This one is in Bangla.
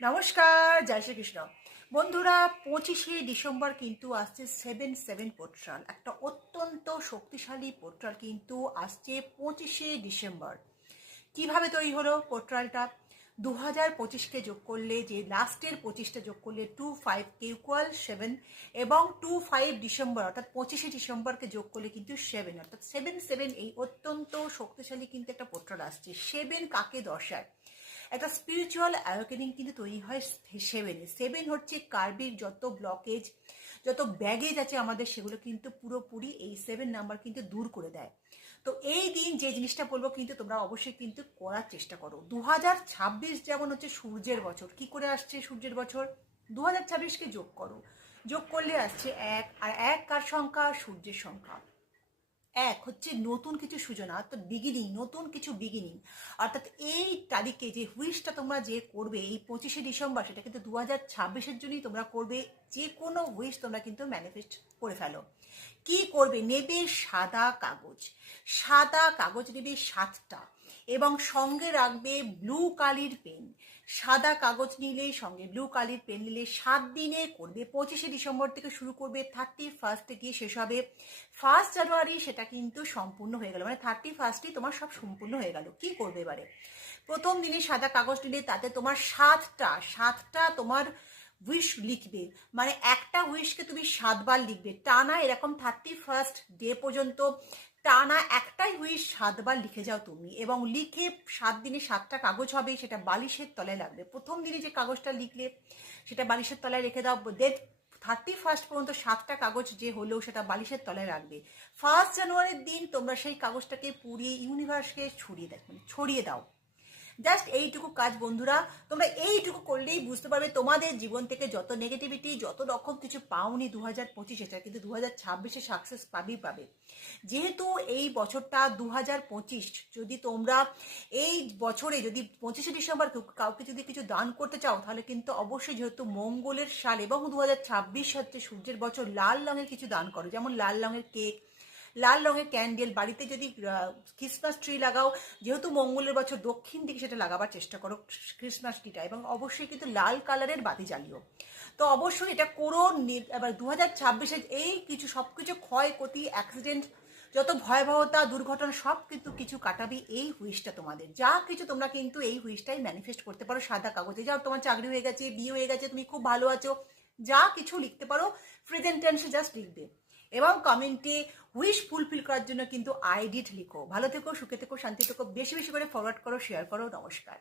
নমস্কার, জয় শ্রীকৃষ্ণ। বন্ধুরা, 25শে ডিসেম্বর কিন্তু আসছে 7/7 পোর্টাল, একটা অত্যন্ত শক্তিশালী পোর্টাল কিন্তু আসছে 25শে ডিসেম্বর। কিভাবে তৈরি হলো পোর্টালটা? 2025কে যোগ করলে, যে লাস্টের 25টা যোগ করলে 25 = 7, এবং 25 ডিসেম্বর অর্থাৎ 25শে ডিসেম্বরকে যোগ করলে কিন্তু 7, অর্থাৎ 7/7। এই অত্যন্ত শক্তিশালী কিন্তু একটা পোর্টাল আসছে। 7 কাকে দর্শায়? একটা স্পিরিচুয়াল অ্যাওয়েকেনিং কিন্তু তৈরি হয় 7-এ। 7 হচ্ছে কার্বিক যত ব্লকেজ, যত ব্যাগেজ আছে আমাদের, সেগুলো কিন্তু পুরোপুরি এই 7 নাম্বার কিন্তু দূর করে দেয়। তো এই দিন যে জিনিসটা বলবো কিন্তু তোমরা অবশ্যই কিন্তু করার চেষ্টা করো। 2026 যেমন হচ্ছে সূর্যের বছর। কি করে আসছে সূর্যের বছর? 2026কে যোগ করো, যোগ করলে আসছে 1, আর 1 কার সংখ্যা? সূর্যের সংখ্যা। 1 হচ্ছে নতুন কিছু সূচনা, অর্থাৎ বিগিনিং, নতুন কিছু বিগিনিং। অর্থাৎ এই তারিখে যে হুইশটা তোমরা যে করবে এই 25শে ডিসেম্বর, সেটা কিন্তু 2026-এর জন্যই তোমরা করবে। যে কোনো হুইশ তোমরা কিন্তু ম্যানিফেস্ট করে ফেলো। কি করবে? নেবে সাদা কাগজ। সাদা কাগজ নেবে 7টা, এবং সঙ্গে রাখবে ব্লু কালির পেন। সাদা কাগজ নিলে, সঙ্গে ব্লু কালির পেন নিলে 7 দিনে করবে। 25শে ডিসেম্বর থেকে শুরু করবে, 31 গিয়ে শেষ হবে 1 জানুয়ারি। সেটা কিন্তু সম্পূর্ণ হয়ে গেল, মানে 31ই তোমার সব সম্পূর্ণ হয়ে গেল। কি করবে এবারে? প্রথম দিনে সাদা কাগজ নিলে, তাতে তোমার 7টা তোমার উইশ লিখবে। মানে একটা উইশকে তুমি 7বার লিখবে টানা, এরকম 31 ডে পর্যন্ত টানা একটাই উইশ 7বার লিখে যাও তুমি। এবং লিখে 7 দিনে 7টা কাগজ হবে, সেটা বালিশের তলায় লাগবে। প্রথম দিনে যে কাগজটা লিখলে সেটা বালিশের তলায় রেখে দাও। 31 পর্যন্ত 7টা কাগজ যে হলো সেটা বালিশের তলায় রাখবে। 1 জানুয়ারির দিন তোমরা সেই কাগজটাকে পুড়িয়ে ইউনিভার্সকে ছড়িয়ে দাও। জাস্ট এইটুকু কাজ বন্ধুরা। তোমরা এইটুকু করলেই বুঝতে পারবে তোমাদের জীবন থেকে যত নেগেটিভিটি, যত রকম কিছু পাওনি 2025, এটা কিন্তু 2026-এ সাকসেস পাবে। যেহেতু এই বছরটা 2025, যদি তোমরা এই বছরে যদি 25শে ডিসেম্বর কাউকে যদি কিছু দান করতে চাও, তাহলে কিন্তু অবশ্যই, যেহেতু মঙ্গলের সাল এবং 2026 হচ্ছে সূর্যের বছর, লাল রঙের কিছু দান করো। যেমন লাল রঙের কেক, লাল রঙের ক্যান্ডেল। বাড়িতে যদি ক্রিসমাস ট্রি লাগাও, যেহেতু মঙ্গলের বছর, দক্ষিণ দিকে সেটা লাগাবার চেষ্টা করো ক্রিসমাস ট্রিটা। এবং অবশ্যই কিন্তু লাল কালারের বাতি জ্বালিও। তো অবশ্যই এটা করো। এবার 2026-এ এই কিছু সব কিছু ক্ষয়ক্ষতি, অ্যাক্সিডেন্ট, যত ভয়াবহতা, দুর্ঘটনা, সব কিন্তু কিছু কাটাবি এই হুইশটা তোমাদের। যা কিছু তোমরা কিন্তু এই হুইশটাই ম্যানিফেস্ট করতে পারো সাদা কাগজে। যাও, তোমার চাকরি হয়ে গেছে, বিয়ে হয়ে গেছে, তুমি খুব ভালো আছো, যা কিছু লিখতে পারো প্রেজেন্ট টেন্সে জাস্ট লিখবে। এবং কমেন্টে উইশ ফুলফিল করার জন্য কিন্তু আই ডিড লিখো। ভালো থেকো, সুখে থেকো, শান্তি থেকো, বেশি বেশি করে ফরওয়ার্ড করো, শেয়ার করো। নমস্কার।